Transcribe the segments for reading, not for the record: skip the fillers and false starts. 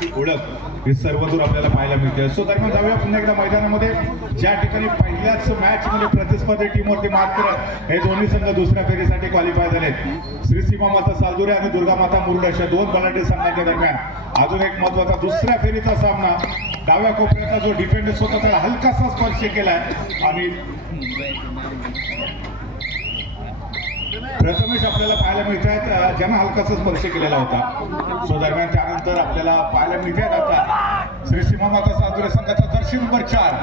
संघाची ओळख ही सर्वदूर आपल्याला पाहायला मिळते. सो दरम्यान जाऊया पुन्हा एकदा मैदानामध्ये, ज्या ठिकाणी पहिल्याच मॅच मध्ये प्रतिस्पर्धी टीमवरती मात्र हे दोन्ही संघ दुसऱ्या फेरीसाठी क्वालिफाय झालेत. श्री सीमा माता सालदुरे आणि दुर्गा माता मुरुड अशा दोन बलाढ्य संघांच्या दरम्यान अजून एक महत्वाचा दुसऱ्या फेरीचा सामना. डाव्या कोपऱ्यातला जो डिफेंडर्स होता त्याला हलकासा स्पर्श केलाय आणि प्रथमेश आपल्याला पाहायला मिळत आहेत ज्यांना हलकासा स्पर्श केलेला होता. सो दरम्यान त्यानंतर आपल्याला पाहायला मिळत आहेत आता श्री सीमा माता सालदुरे संघाचा जर्सी नंबर 4,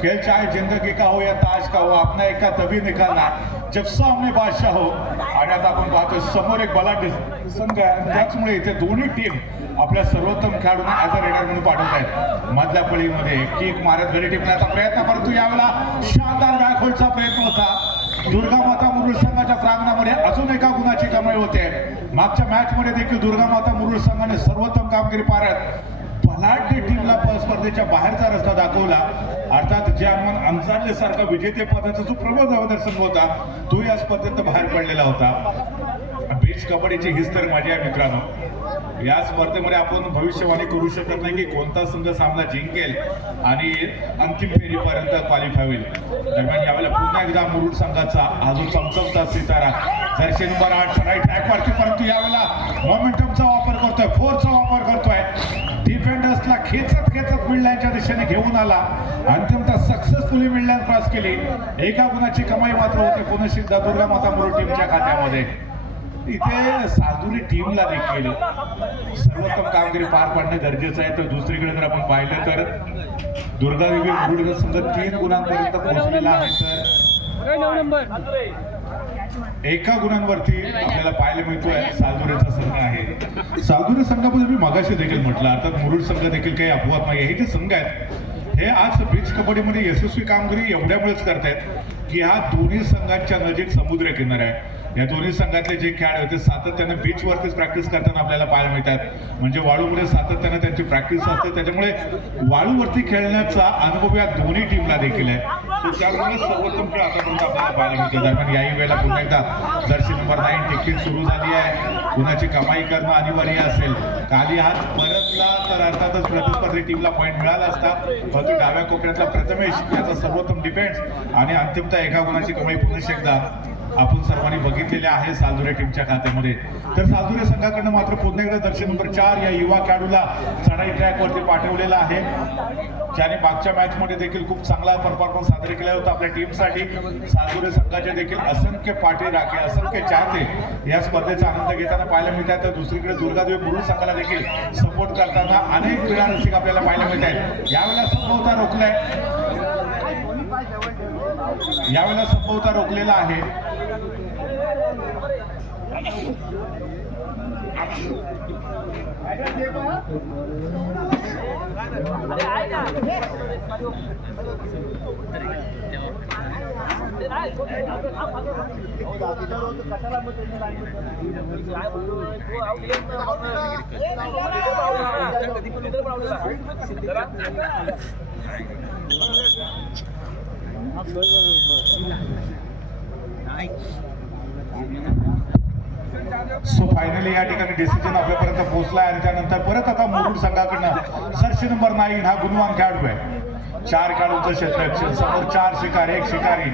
खेल चाहे जिंदगी का हो या ताज का हो, अपना एका तभी निकालना जब सामने बादशाह हो. आणि आता आपण पाहतोय समोर एक बलाढ्य संघ आहे, त्याचमुळे इथे दोन्ही टीम आपल्या सर्वोत्तम खेळाडूंना ऍज अ रेडर म्हणून पाठवत आहेत. मधल्या फळीमध्ये किक मारत गडी टिपण्याचा प्रयत्न, परंतु यावेळेला शानदार बॅकहोल्डचा प्रयत्न होता. दुर्गा माता मुरुड संघाच्या प्रांगणामध्ये अजून एका गुणाची कमाई होते. मागच्या मॅच मध्ये देखील दुर्गा माता मुरुड संघाने सर्वोत्तम कामगिरी पाहत बलाढ्य टीमला स्पर्धेच्या बाहेरचा रस्ता दाखवला. अर्थात ज्यामन अंजारले सारखा विजेते पदाचा जो प्रबळ जबाबदार संघ होता तो या स्पर्धेत बाहेर पडलेला होता. बीच कबड्डीची हीच तर मजा आहे मित्रांनो. या स्पर्धेमध्ये आपण भविष्यवाणी करू शकत नाही की कोणता संघ सामना जिंकेल आणि अंतिम फेरीपर्यंत क्वालिफाय होईल. दरम्यान यावेळेला पुन्हा एकदा मुरुड संघाचा हा जो चमचमता सितारा जर्सी नंबर 8 राईट ट्रॅकवरती, परंतु यावेळेला मोमेंटमचा वापर करतोय, फोर्सचा वापर करतोय. डिफेंडर्सला खेचत खेचत मिडलाईनच्या दिशेने घेऊन आला, अंतिमतः सक्सेसफुली मिडलाईन क्रॉस केली. एका गुणाची कमाई मात्र होते पुन्हा एकदा दुर्गा माता मुरुड टीमच्या खात्यामध्ये. इथे सालदुरी टीमला देखील सर्वोत्तम कामगिरी पार पाडणे गरजेचं आहे. तर दुसरीकडे जर आपण पाहिलं तर दुर्गादेवी मुरुड संघ 3 गुणांपर्यंत पोहोचलेला आहे, तर एका गुणांवरती आपल्याला पाहायला मिळतोय सालदुरेचा संघ आहे. सालदुरे संघाबद्दल मी मगाशी देखील म्हटलं, अर्थात मुरुड संघ देखील काही अपवाद नाही. हे जे संघ आहेत हे आज बीच कबड्डीमध्ये यशस्वी कामगिरी एवढ्यामुळेच करतायत की हा दोन्ही संघांच्या नजीक समुद्र किनारा आहे. या दोन्ही संघातले जे खेळाडू होते सातत्याने बीच वरतीच प्रॅक्टिस करताना आपल्याला पाहायला मिळतात. म्हणजे वाळूमध्ये सातत्याने त्यांची प्रॅक्टिस असते, त्याच्यामुळे वाळूवरती खेळण्याचा अनुभव या दोन्ही टीमला देखील आहे. त्यामुळे सर्वोत्तम खेळ आतापर्यंत आपल्याला पाहायला मिळतो. दरम्यान याही वेळेला पुन्हा एकदा जर्सी नंबर 9 टिकिंग सुरू झाली आहे. कुणाची कमाई करणं अनिवार्य असेल. खाली हात परतला तर अर्थातच प्रतिस्पर्धी टीमला पॉईंट मिळाला असता, परंतु डाव्या कोपऱ्यातला प्रथमेश याचा सर्वोत्तम डिफेन्स आणि अंतिमतः एका गुणाची कमाई पुन्हा एकदा आपण सर्वांनी बघितलेले आहे सालदुरे टीमच्या खात्यामध्ये. तर सालदुरे संघाकडनं मात्र पुन्हा एकदा जर्सी नंबर 4 या युवा खेळाडूला चढाई ट्रॅकवरती पाठवलेला आहे, ज्याने मागच्या मॅच मध्ये देखील खूप चांगला परफॉर्मन्स साजरा केला होता आपल्या टीमसाठी. सालदुरे संघाचे देखील असंख्य पाठीराखे, असंख्य चाहते या स्पर्धेचा आनंद घेताना पाहायला मिळतात. तर दुसरीकडे दुर्गादेवी मुरुड संघाला देखील सपोर्ट करताना अनेक क्रीडा रसिक आपल्याला पाहायला मिळत आहेत. यावेळेला संभवता रोखलाय, यावेळेला संभवता रोखलेला आहे. सो फायनली या ठिकाणी डिसिजन आपल्यापर्यंत पोहोचलाय आणि त्यानंतर परत आता मुरुड संघाकडनं जर्सी नंबर 9 हा गुणवान खेळाडू आहे. 4 खेळाडूंचं क्षेत्ररक्षण, समोर 4 शिकार, 1 शिकारी.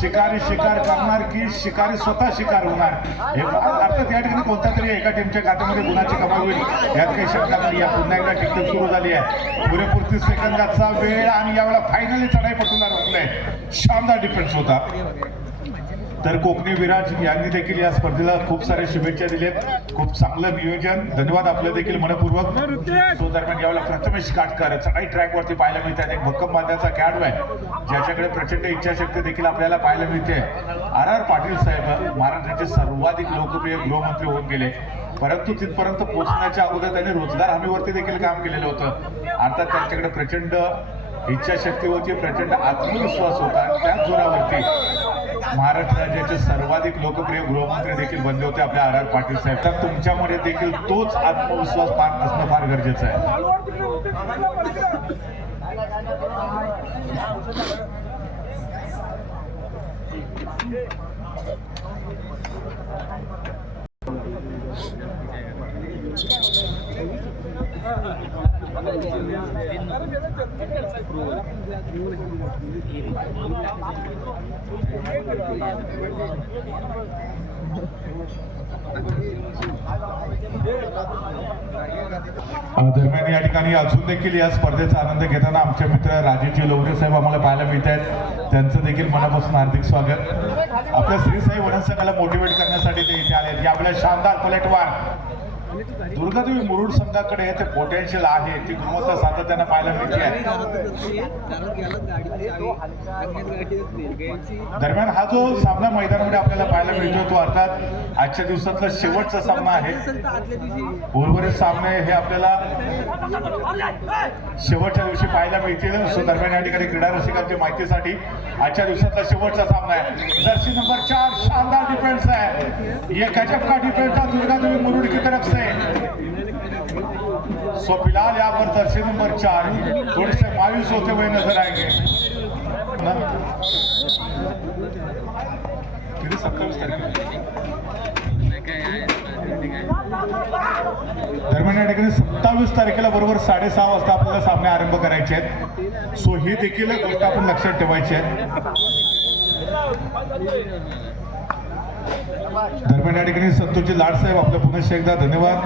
शिकारी शिकार करणार की शिकारी स्वतः शिकार होणार, हे अर्थात या ठिकाणी कोणत्या तरी एका टीमच्या खात्यामध्ये गुणाची कमाई होईल यात काही शंका नाही. या पुन्हा एकदा टिकटिक सुरू झाली आहे. पुरेपूर 30 सेकंदाचा वेळ आणि यावेळेला फायनली चढाई पटूला रोखलंय. शानदार डिफेन्स होता. तर कोकणी विराज यांनी देखील या स्पर्धेला खूप साऱ्या शुभेच्छा दिल्यात. खूप चांगलं नियोजन, धन्यवाद आपलं देखील मनपूर्वक. तो दरम्यान यावेळेला प्रथमेश काटकर चढाई ट्रॅकवरती पाहायला मिळतात. एक भक्कम बांधण्याचा खेळाडू आहे ज्याच्याकडे प्रचंड इच्छाशक्ती देखील आपल्याला पाहायला मिळते. आर पाटील साहेब महाराष्ट्राचे सर्वाधिक लोकप्रिय गृहमंत्री होऊन गेले, परंतु तिथपर्यंत पोहोचण्याच्या अगोदर त्यांनी रोजगार हमीवरती देखील काम केलेलं होतं. अर्थात त्यांच्याकडे प्रचंड इच्छाशक्ती होती, प्रचंड आत्मविश्वास होता. त्याच जोरावरती महाराष्ट्र राज्याचे सर्वाधिक लोकप्रिय गृहमंत्री देखील बनले होते आपल्या आर पाटील साहेब. तर तुमच्यामध्ये देखील तोच आत्मविश्वास असणं फार गरजेचं आहे. दरम्यान या ठिकाणी अजून देखील या स्पर्धेचा आनंद घेताना आमचे मित्र राजेजी लोवरे साहेब आम्हाला पाहायला मिळत आहेत. त्यांचं देखील मनापासून हार्दिक स्वागत. आपल्या श्रीसाई वडन संघाला मोटिवेट करण्यासाठी ते इथे आले. आपल्या शानदार पलटवार दुर्गादेवी मुरुड संघाकडे ते पोटेन्शियल आहे, ती गुणवत्ता सातत्यानं पाहायला मिळते आहे. दरम्यान हा जो सामना मैदानामध्ये आपल्याला पाहायला मिळतो तो अर्थात आजच्या दिवसातला शेवटचा सामना आहे. उर्वरित सामने हे आपल्याला शेवटच्या दिवशी पाहायला मिळतील. सो दरम्यान या ठिकाणी क्रीडा रसिकांच्या माहितीसाठी आजच्या दिवसातला शेवटचा सामना आहे. जर्सी नंबर 4 शानदार डिफेंस है, ये गजब का डिफेंस था दुर्गादेवी मुरुड की तरफ से. सो फिलहाल यहाँ पर जर्सी नंबर 4 थोड़े से मायूस होते हुए नजर आएंगे. 27 दरम्यान या ठिकाणी 27 तारखेला बरोबर 6:30 वाजता आपल्याला सामने आरंभ करायचे आहेत. सो ही देखील गोष्ट आपण लक्षात ठेवायची आहे. दरम्यान या ठिकाणी संतोषजी लाड साहेब आपलं पुन्हा एकदा धन्यवाद.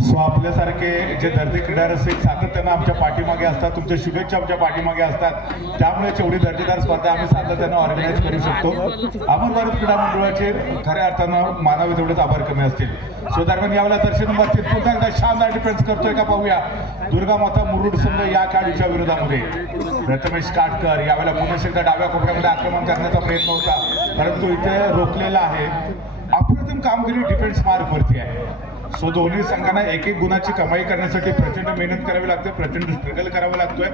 सो आपल्यासारखे जे दर्दी क्रीडा रसिक सातत्यानं आमच्या पाठीमागे असतात, तुमच्या शुभेच्छा आमच्या पाठीमागे असतात, त्यामुळे एवढी दर्जेदार स्पर्धा आम्ही सातत्यानं ऑर्गनाईज करू शकतो. अमर भारत क्रीडा मंडळाचे खऱ्या अर्थानं मानावे तेवढेच आभार कमी असतील. सो दरम्यान यावेळेला दर्शन नंबर 3 पुन्हा एकदा शानदार डिफेन्स करतोय का पाहूया. दुर्गा माता मुरुड संघ या खेळाडूच्या विरोधामध्ये प्रथमेश काटकर यावेळेला पुन्हा एकदा डाव्या कोपऱ्यामध्ये आक्रमण करण्याचा प्रयत्न होता, परंतु इथे रोखलेला आहे. अप्रतिम कामगिरी डिफेन्स मार्कवरती आहे. सो दोन्ही संघांना एक एक गुणाची कमाई करण्यासाठी प्रचंड मेहनत करावी लागते, प्रचंड स्ट्रगल करावं लागतोय.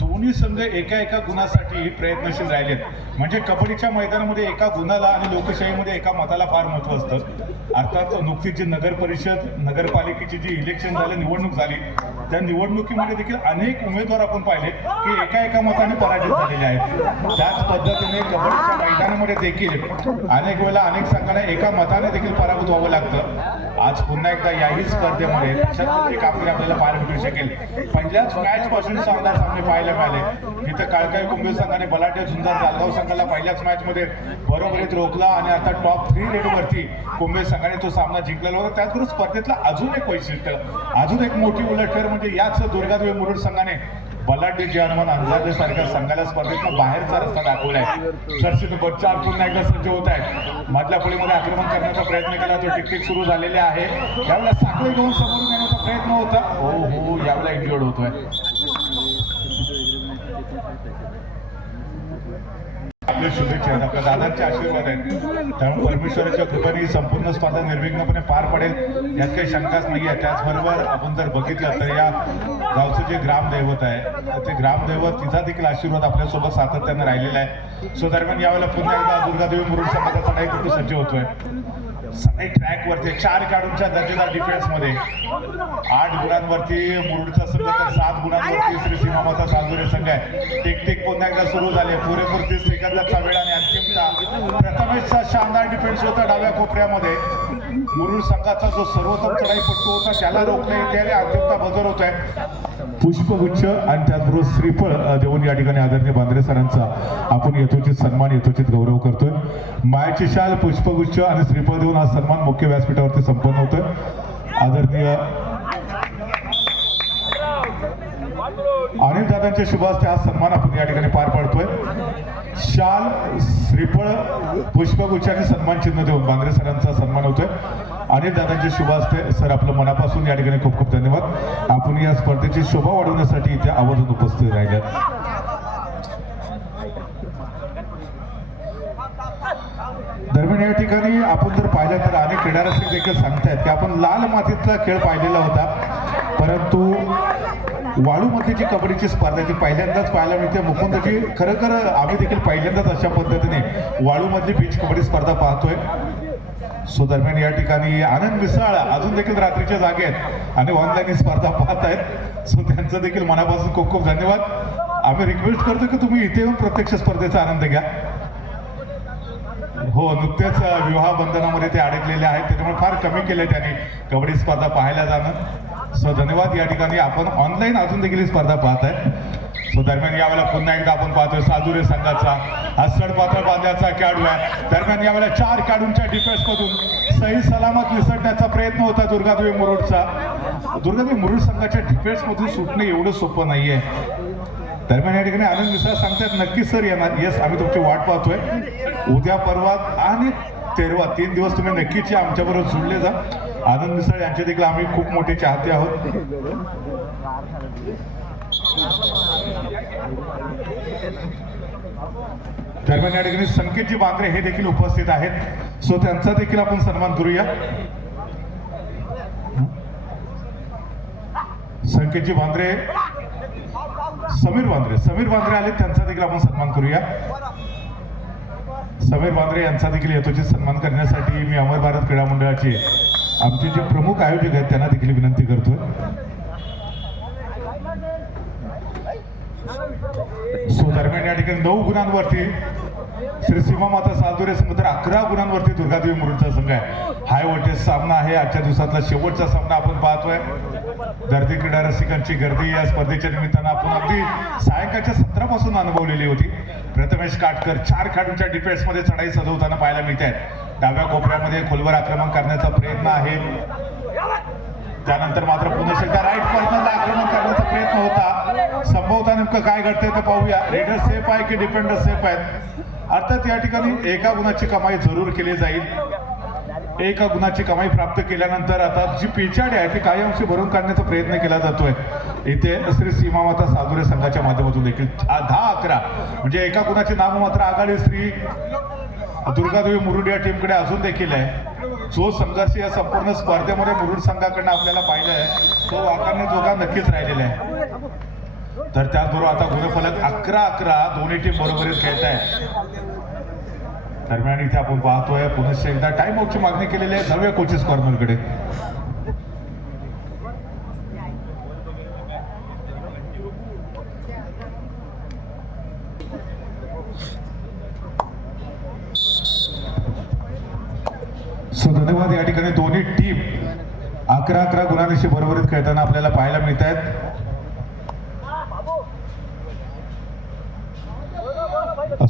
दोन्ही संघ एका प्रयत्नशील प्रयत्नशील राहिलेत. म्हणजे कबड्डीच्या मैदानामध्ये एका गुणाला आणि लोकशाहीमध्ये एका मताला फार महत्त्व असतं. अर्थात नुकतीच जी नगर परिषद नगरपालिकेची जी इलेक्शन झालं, निवडणूक झाली, त्या निवडणुकीमध्ये देखील अनेक उमेदवार आपण पाहिले की एका मताने पराजित झालेले आहेत. त्याच पद्धतीने कबड्डीच्या मैदानामध्ये देखील अनेक वेळेला अनेक संघांना एका मताने देखील पराभूत व्हावं लागतं. आज पुन्हा एकदा याही स्पर्धेमध्ये तशाच कामगिरी आपल्याला पाहायला मिळू शकेल. पहिल्याच मॅच पासून शानदार सामने पाहायला मिळाले. तिथं काळकाई कुंभे संघाने बलाढ्य झुंजार जालगाव संघाला पहिल्याच मॅच मध्ये बरोबरीत रोखला आणि आता टॉप 3 रेडवरती कुंभे संघाने तो सामना जिंकलेला होता. त्याचबरोबर स्पर्धेतला अजून एक वैशिष्ट्य, अजून एक मोठी उलटफेर म्हणजे याच दुर्गादेवी मुरुड संघाने बलाढ्य जे हनुमान अंजाजे सारख्या संघाला स्पर्धेतून बाहेरचा रस्ता दाखवलाय. जर्सी नंबर 4 पुन्हा एकदा सज्ज होत आहेत. मधल्या फळीमध्ये आक्रमण करण्याचा प्रयत्न केला, तो टिकटिक सुरू झालेले आहे. यावेळेला साखळी घेऊन समोरून येण्याचा प्रयत्न होता. हो यावेळेला इंजुर्ड होतोय. आपले शुभेच्छा आहेत, आपल्या दादांचे आशीर्वाद आहेत. त्यामुळे परमेश्वराच्या कृपेने संपूर्ण स्पर्धा निर्विघ्नपणे पार पडेल यात काही शंकाच नाही आहे. त्याचबरोबर आपण जर बघितलं तर या गावचं जे ग्रामदैवत आहे ते ग्रामदैवत तिचा देखील आशीर्वाद आपल्यासोबत सातत्यानं राहिलेला आहे. सो दरम्यान यावेळेला पुन्हा एकदा दुर्गादेवी मुरुड संघाचा चढाई कुठे सज्ज होतोय. सगळे ट्रॅकवरती 4 खेळाडूंच्या दर्जेदार डिफेन्समध्ये 8 गुणांवरती मुरुडचा संघ तर 7 गुणांवरती श्री सीमामाता साजुरे संघ आहे. टिकटिक पुन्हा एकदा सुरू झाले. पुरेपूर 30 सेकंदाचा वेळ आणि अंतिमता प्रथमेशचा शानदार डिफेन्स होता डाव्या कोपऱ्यामध्ये. मुरुड संघाचा जो सर्वोत्तम चढाईपटू होता त्याला रोखले येते आणि अंतिमता बदल होत आहे. पुष्पगुच्छ आणि त्याचबरोबर श्रीफळ देऊन या ठिकाणी आदरणीय बांद्रे सरांचा आपण यथोचित सन्मान यथोचित गौरव करतोय. मायाची शाल पुष्पगुच्छ आणि श्रीफळ देऊन हा सन्मान मुख्य व्यासपीठावरती संपन्न होतोय. आदरणीय अनिल दादांच्या शुभ हस्ते हा सन्मान आपण या ठिकाणी पार पाडतोय. शाल श्रीफळ पुष्पगुच्छ आणि सन्मान चिन्ह देऊन बांद्रे सरांचा सन्मान होतोय. अनिल दादांच्या शुभ हस्ते सर आपलं मनापासून या ठिकाणी खूप खूप धन्यवाद. आपण या स्पर्धेची शोभा वाढवण्यासाठी इथे आवर्जून उपस्थित राहिल्यात. दरम्यान या ठिकाणी आपण जर पाहिलं तर अनेक क्रीडा रसिक देखील सांगतायत की आपण लाल मातीतला खेळ पाहिलेला होता, परंतु वाळूमध्ये जी कबड्डीची स्पर्धा ती पहिल्यांदाच पाहायला मिळते. मुकुंदजी खरं आम्ही देखील पहिल्यांदाच अशा पद्धतीने वाळूमधली बीच कबड्डी स्पर्धा पाहतोय. सो दरम्यान या ठिकाणी आनंद मिसाळ अजून देखील रात्रीच्या जागे आहेत आणि ऑनलाईन स्पर्धा पाहत आहेत. सो त्यांचं देखील मनापासून खूप खूप धन्यवाद. आम्ही रिक्वेस्ट करतो की तुम्ही इथे येऊन प्रत्यक्ष स्पर्धेचा आनंद घ्या. हो, नुकतेच विवाह बंधनामध्ये ते अडकलेले आहेत, त्याच्यामुळे फार कमी केले त्यांनी कबड्डी स्पर्धा पाहायला जाणं. सो धन्यवाद. या ठिकाणी आपण ऑनलाईन अजून देखील स्पर्धा पाहताय. सो दरम्यान यावेळेला पुन्हा एकदा आपण पाहतोय साजुरे संघाचा हसड पातळ बांधण्याचा खेळाडू आहे. दरम्यान यावेळेला 4 खेळाडूंच्या डिफेन्समधून सही सलामत निसटण्याचा प्रयत्न होता दुर्गादेवी मुरुडचा. दुर्गादेवी मुरुड संघाच्या डिफेन्समधून सुटणे एवढं सोपं नाहीये. दरम्यान या ठिकाणी आनंद मिश्रा सांगतात नक्की सर येणार. येस, आम्ही तुमची वाट पाहतोय. उद्या परवा आणि 13 3 दिवस तुम्ही नक्कीच आमच्याबरोबर जुळले जा. आनंद मिश्रा यांचे देखील आम्ही खूप मोठे चाहते आहोत. दरम्यान या ठिकाणी संकेतजी बांद्रे हे देखील उपस्थित आहेत. सो त्यांचा देखील आपण सन्मान करूया. संकेतजी बांद्रे, समीर बांद्रे आले, त्यांचा देखील आपण सन्मान करूया. समीर बांद्रे यांचा देखील यथोचित सन्मान करण्यासाठी मी अमर भारत क्रीडा मंडळाचे आमचे जे प्रमुख आयोजक आहेत त्यांना देखील विनंती करतोय. सो दरम्यान या ठिकाणी 9 गुणांवरती श्री सीमा माता साजुरे संघ, तर 11 गुणांवरती दुर्गादेवी मुरुडचा संघ आहे. हाय व्होल्टेज सामना आहे. आजच्या दिवसातला शेवटचा सामना आपण पाहतोय. गर्दी क्रीडा रसिकांची गर्दी या स्पर्धेच्या निमित्तानं आपण अगदी सायंकाळच्या 17 पासून अनुभवलेली होती. प्रथमेश काटकर 4 खेळाडूंच्या डिफेन्समध्ये चढाई सजवताना पाहायला मिळत आहेत. डाव्या कोपऱ्यामध्ये खोलवर आक्रमण करण्याचा प्रयत्न आहे. त्यानंतर मात्र पुन्हा एकदा राईट कॉर्नरला आक्रमण करण्याचा प्रयत्न होता. संभवता नेमकं काय घडतंय ते पाहूया. रेडर सेफ आहे की डिफेंडर सेफ आहेत. अर्थात या ठिकाणी एका गुणाची कमाई जरूर केली जाईल. एका गुणाची कमाई प्राप्त केल्यानंतर आता जी पिछाडी आहे ती काही अंशी भरून काढण्याचा प्रयत्न केला जातोय. इथे श्री सीमा माता साजुरे संघाच्या माध्यमातून देखील 10-11 म्हणजे एका गुणाची नाममात्र आघाडी श्री दुर्गादेवी मुरुड या टीमकडे अजून देखील आहे. जो संघर्ष या संपूर्ण स्पर्धेमध्ये मुरुड संघाकडनं आपल्याला पाहिलं आहे तो वाकारणे जोगा नक्कीच राहिलेला आहे. तर त्याचबरोबर आता गुणफलक 11-11 दोन्ही टीम बरोबरीत खेळत आहे. दरम्यान इथे आपण पाहतोय पुन्हा एकदा टाइम आउटची मागणी केलेली आहे नव्या कोचेस कॉर्नरकडे. सो धन्यवाद. या ठिकाणी दोन्ही टीम 11-11 गुणांशी बरोबरीत खेळताना आपल्याला पाहायला मिळत आहेत.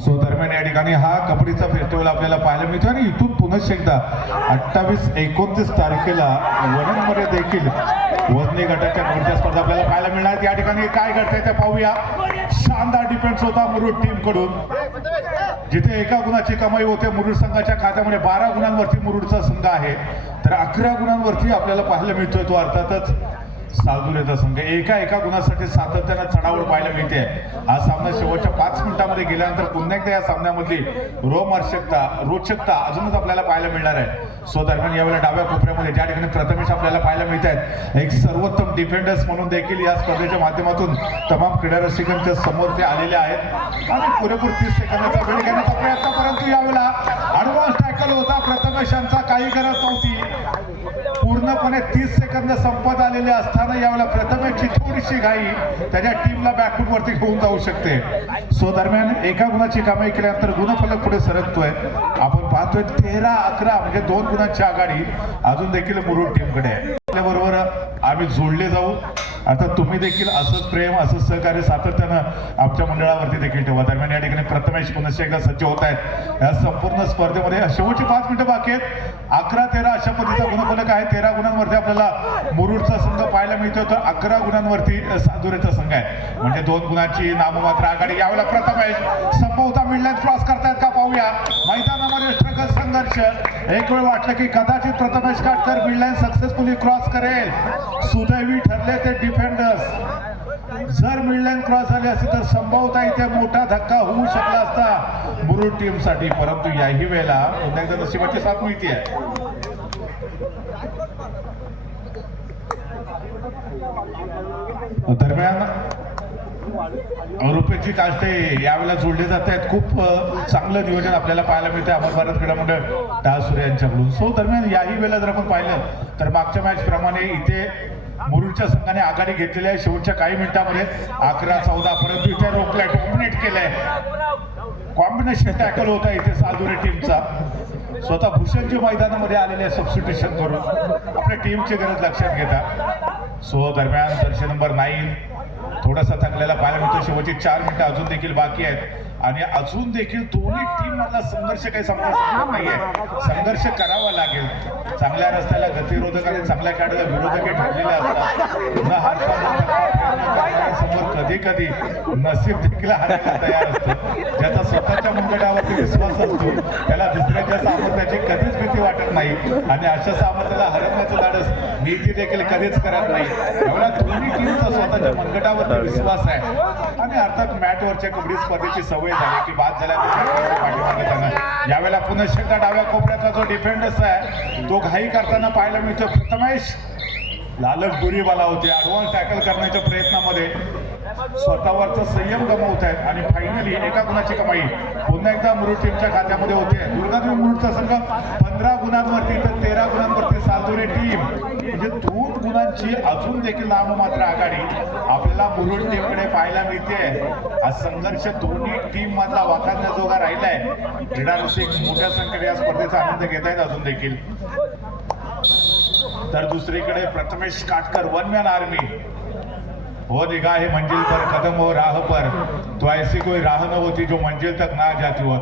सो दरम्यान या ठिकाणी हा कबड्डीचा फेस्टिवल आपल्याला पाहायला मिळतो आणि इथून पुन्हा एकदा 28-29 तारखेला वनमध्ये देखील वजनी गटाच्या कबड्डीच्या स्पर्धा आपल्याला पाहायला मिळणार आहेत. या ठिकाणी काय घडतंय ते पाहूया. शानदार डिफेन्स होता मुरुड टीम कडून. जिथे एका गुणाची कमाई होते मुरुड संघाच्या खात्यामध्ये 12 गुणांवरती मुरुडचा संघ आहे. तर 11 गुणांवरती आपल्याला पाहायला मिळतोय तो अर्थातच साजुरेचा संघ. एका गुणासाठी सातत्यानं चढावड पाहायला मिळते. हा सामना शेवटच्या 5 मिनिटांमध्ये गेल्यानंतर पुन्हा एकदा या सामन्यामधली रोचकता अजूनच आपल्याला पाहायला मिळणार आहे. सो दरम्यान यावेळेला डाव्या कोपऱ्यामध्ये ज्या ठिकाणी प्रथमेश आपल्याला पाहायला मिळत आहेत एक सर्वोत्तम डिफेंडर्स म्हणून देखील या स्पर्धेच्या माध्यमातून तमाम क्रीडा रसिकांच्या समोर ते आलेले आहेत आणि पुरेपूर 30 सेकंदाचा वेळ घेण्याचा प्रयत्न. परंतु यावेळेला ऍडव्हान्स टॅकल होता प्रथमेशांचा. काही गरज नव्हती. पूर्णपणे 30 सेकंद संपत आलेले असताना यावेळेला प्रथमेशची थोडीशी घाई त्याच्या टीमला बॅकफूट वरती घेऊन जाऊ शकते. सो दरम्यान एका गुणाची कमाई केल्यानंतर गुणफलक पुढे सरकतोय. आपण पाहतोय 13-11 म्हणजे 2 गुणांची आघाडी अजून देखील मुरुड टीमकडे आहे. बरोबर आम्ही जोडले जाऊ. आता तुम्ही देखील असंच प्रेम असंच सहकार्य सातत्यानं आमच्या मंडळावरती देखील ठेवा. दरम्यान या ठिकाणी प्रथमेश पुन्हा एकदा सज्ज होत आहेत. या संपूर्ण स्पर्धेमध्ये शेवटची 5 मिनिटं बाकी आहेत. 11-13 अशा पद्धतीचा गुणफलक आहे. 13 गुणांवरती आपल्याला मुरुडचा संघ पाहायला मिळतो तर 11 गुणांवरती साजुरेचा संघ आहे. म्हणजे 2 गुणांची नाममात्र आघाडी. यावेळेला प्रथमेश संभवता मिडलाईन क्रॉस करतायत का पाहूया. मैदानामध्ये स्ट्रगल संघर्ष. एक वेळ वाटलं की कदाचित प्रथमेश काटकर मिडलाईन सक्सेसफुली क्रॉस करेल. सुदैवी ठरले ते डिफेंडर्स. जर मिडलाईन क्रॉस झाली असती तर संभवता इथे मोठा धक्का होऊ शकला असता मुरुड टीम साठी. परंतु याही वेळेला पुन्हा एकदा नशिबाची साथ मिळते. दरम्यान रुपयाची काष्टे यावेळेला जोडले जात आहेत. खूप चांगलं नियोजन आपल्याला पाहायला मिळते अमर भारत क्रीडा मंडळ टाळसुरे यांच्याकडून. सो दरम्यान याही वेळेला जर आपण पाहिलं तर मागच्या मॅच प्रमाणे इथे मुरुडच्या संघाने आघाडी घेतलेली आहे शेवटच्या काही मिनिटांमध्ये 11-14. परंतु इथे रोखलाय, डॉमिनेट केलंय. कॉम्बिनेशन टॅकल होता इथे सालदुरे टीमचा. स्वतः भूषणजी मैदानामध्ये आलेले सबस्टिट्यूशन करून आपल्या टीमची गरज लक्षात घेता. सो दरम्यान जर्सी नंबर 9 थोडासा थकलेला पाहायला मिळतो. शेवटची 4 मिनिटं अजून देखील बाकी आहेत आणि अजून देखील दोन्ही टीम मधला संघर्ष काही संपला नाहीये. संघर्ष करावा लागेल. चांगल्या रस्त्याला गतिरोधक आणि चांगल्या खेळाडूला विरोधक ठरलेले असतात. समोर कधी कधी नसीब देखील हारायला तयार असतं. ज्याचा स्वतःच्या मुंगटावरती विश्वास असतो त्याला दुसऱ्याच्या सामर्थ्याची कधीच भीती वाटत नाही आणि अशा सामर्थ्याला हरवण्याचं धाडस भीती देखील कधीच करत नाही. एवढा दोन्ही टीमचा स्वतःच्या मुंगटावरती विश्वास आहे आणि अर्थात मॅटवरच्या कबड्डी स्पर्धेची सवय झाली की बाद झाल्यानंतर पाठीमागे जाणं. यावेळेला पुन्हा एकदा डाव्या कोपऱ्याचा जो डिफेंडर्स आहे तो घाई करताना पाहायला मिळतो. प्रथमेश लालच बुरीवाला होते. ऍडव्हान्स टॅकल करण्याच्या प्रयत्नामध्ये स्वतःवरचा संयम गमावत आहेत आणि फायनली एका गुणाची कमाई पुन्हा एकदा मुरुड टीमच्या खात्यामध्ये होते. दुर्गादेवी मुरुडचा संघ 15 गुणांवरती तर 13 गुणांवरती सालदुरे टीम म्हणजे 2 गुणांची अजून देखील नाममात्र आघाडी आपल्याला मुरुड टीमकडे पाहायला मिळते. हा संघर्ष दोन्ही टीम मधला वाखाणण्याजोगा राहिलाय. क्रीडा रसिक मोठ्या संख्येने या स्पर्धेचा आनंद घेत आहेत अजून देखील. तर दुसरीकडे Prathamesh Katkar one man army हो निगाहे मंजिल पर कदम हो राह पर तो ऐसी कोई राह न होती जो मंजिल तक ना जाती हो.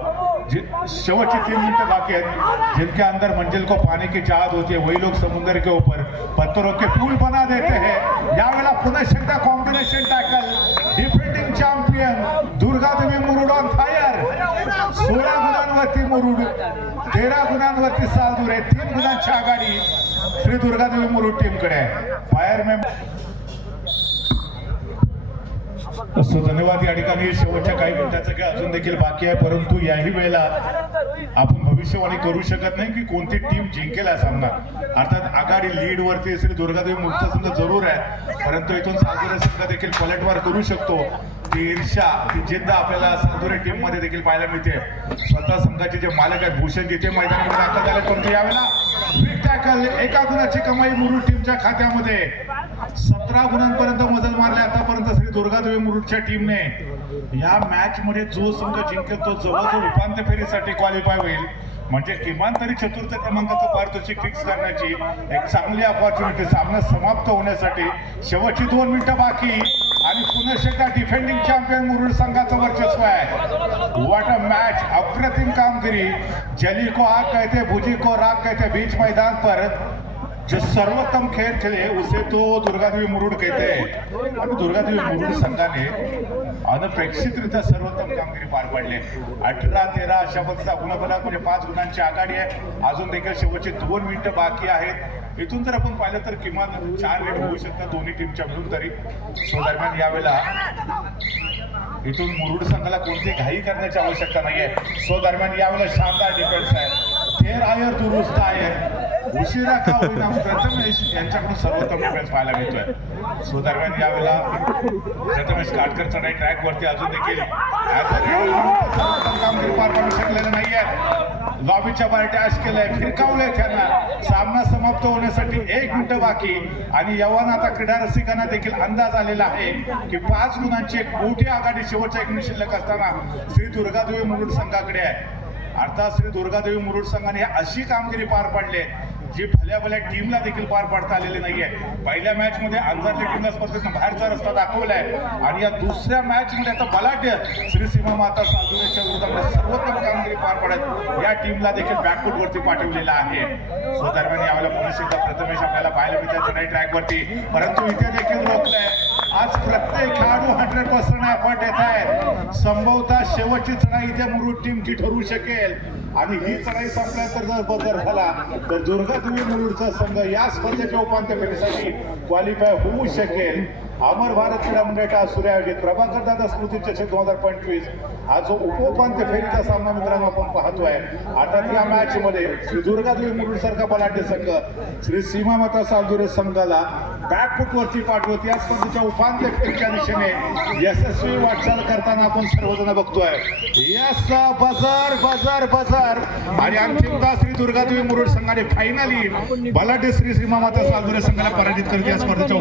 शेवटची 3 मिनटं बाकी आहेत जिनके अंदर मंजिल को पाने की चाहत होती है वही लोग समुद्र के ऊपर पत्थरों के पुल बना देते हैं. यावेळेला पुन्हा एकदा combination tackle. Defending champion Durgadevi Murud on fire. 16 गुणांवरती मुरुड, 13 गुणांवरती सालदुरे. 3 गुणांची आघाडी श्री दुर्गादेवी मुरुड टीमकडे. फायरमॅन असो धन्यवाद. या ठिकाणी शेवटच्या काही मिनिटांचं काही अजून देखील बाकी आहे परंतु याही वेळेला आपण भविष्यवाणी करू शकत नाही की कोणती टीम जिंकेल हा सामना. अर्थात आघाडी लीड वरती श्री दुर्गादेवी मुरुडचा संघ जरूर आहे परंतु इथून सालदुरे संघ देखील पलटवार करू शकतो. ती ईर्षा ती जिद्द आपल्याला सालदुरे टीम मध्ये देखील पाहायला मिळते. स्वतः संघाचे जे मालक आहेत भूषण जिथे मैदानामध्ये दाखल झाले परंतु यावेळेला बिग टॅकल. एका गुणाची कमाई मुरुड टीमच्या खात्यामध्ये. 17 गुणांपर्यंत मजल मारले आतापर्यंत श्री दुर्गादेवी मुरुडच्या टीमने. या मॅच मध्ये जो संघ जिंकेल तो जवळजवळ उपांत्य फेरीसाठी क्वालिफाय होईल. म्हणजे किमान तरी 4th क्रमांकाचं पारितोषिक फिक्स करण्याची एक चांगली अपॉर्च्युनिटी सामना समाप्त होण्यासाठी. शेवटची 2 मिनिटं बाकी आणि पुन्हा एकदा डिफेंडिंग चॅम्पियन मुरुड संघाचं वर्चस्व आहे. What a match. अप्रतिम कामगिरी. जली को आग कहते भुजी को राग कहते. बीच मैदान पर जो सर्वोत्तम खेळ खेळे उसे तो दुर्गादेवी मुरुड कहते हैं आणि दुर्गादेवी मुरुड संघाने अनपेक्षितरित्या सर्वोत्तम कामगिरी पार पाडली. 18-13 अशा पद्धतीचा गुणफलक म्हणजे 5 गुणांची आघाडी आहे. अजून देखील शेवटचे 2 मिनिटं बाकी आहेत. इथून जर आपण पाहिलं तर किमान 4 लीड होऊ शकतात दोन्ही टीमच्या मिळून तरी. सो दरम्यान यावेळेला इथून मुरुड संघाला कोणती घाई करण्याची आवश्यकता नाहीये. सो दरम्यान यावेळेला शानदार डिफेन्स आहे. थेर आयर दुरुस्त आयर उशिरा का होईना प्रथमेश यांच्याकडून सर्वोत्तम डिफेन्स पाहायला मिळतोय. सो दरम्यान यावेळेला प्रथमेश काटकर चढाई ट्रॅक वरती अजून देखील कामगिरी पार पाडू शकलेलं नाहीये. लॉबीच्या बाहेर डॅश केलंय फिरकावलंय त्यांना. सामना समाप्त होण्यासाठी 1 मिनिट बाकी आणि यवन आता क्रीडा रसिकांना देखील अंदाज आलेला आहे की 5 गुणांची एक मोठी आघाडी शेवटच्या 1 मिनिट शिल्लक असताना श्री दुर्गादेवी मुरुड संघाकडे आहे. अर्थात श्री दुर्गादेवी मुरुड संघाने अशी कामगिरी पार पाडली जी भल्या भल्या टीमला देखील पार पाडता आलेली नाहीये. पहिल्या मॅच मध्ये अंधारली टीमला स्पर्धेतून बाहेरचा रस्ता दाखवलाय आणि या दुसऱ्या मॅच मध्ये आता बलाढ्य श्री सीमा माता सालदुरेच्या विरोधात सर्वोत्तम कामगिरी पार पाडत या टीमला देखील बॅकफुट वरती पाठवलेला आहे. सो दरम्यान यावेळेला पुन्हा एकदा प्रथमेश आपल्याला पाहायला मिळतात चढाई ट्रॅक वरती परंतु इथे देखील रोखलंय. आज प्रत्येक खेळाडू 100% एफर्ट येत आहेत. संभवतः शेवटची चढाई इथे मुरुड टीमची ठरू शकेल आणि ही चढाई संपल्यानंतर जर बदल झाला तर दुर्गादेवी मुरुडचा संघ या स्पर्धेच्या उपांत्य फेरीसाठी क्वालिफाय होऊ शकेल. अमर भारत क्रीडा मंडळाच्या सूर्यायोजित प्रभाकर दादा स्मृती चषक 2025 हा जो उपोपांत्य फेरीचा सामना मित्रांनो आपण पाहतोय. आता या मॅच मध्ये श्री दुर्गादेवी मुरुड सारखा बलाढ्य संघ श्री सीमा माता सालदुरे संघाला बॅकफुट वरती पाठवत या स्पर्धेच्या उपांत्य फेरीच्या दिशेने यशस्वी वाटचाल करताना आपण सर्वजण बघतोय. यस बजर बजर बजर आणि अंतिमतः श्री दुर्गादेवी मुरुड संघाने फायनली बलाढ्य श्री सीमा माता सालदुरे संघाला पराजित करत या स्पर्धेच्या